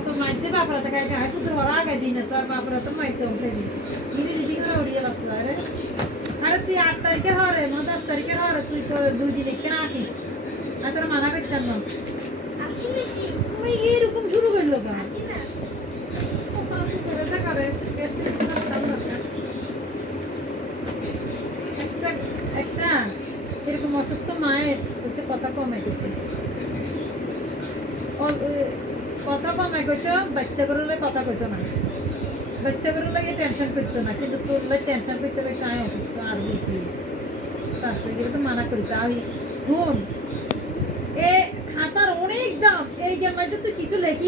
কত মাইছে বাপরা টাকা গায়ে কুতুর হরা আগে দিন তো আর বাপরা তো মাইতে উঠেনি ইনি রেডি করে উড়িয়ে বাসলা রে আরে তুই 8 তারিখের হরে না 10 তারিখের হরে তুই তো 2 দিন কেন আকিস আর তোর মানা করতেন না তুই এরকম শুরু করলো কেন ব্যথা করে একটা এরকম অসুস্থ মায়ের হচ্ছে কথা কমে করতে কথা কমে কইতো বাচ্চাগুলোর কথা কইতো না বাচ্চাগুলোর লাগে টেনশন করতো না কিন্তু তোর টেনশন করতে করতে আমি অসুস্থ আর বেশি শাস্ত্রীগুলো তো মানা করি তাই শুন এ খাতার অনেক দাম এই গেমের মধ্যে তুই কিছু লেখি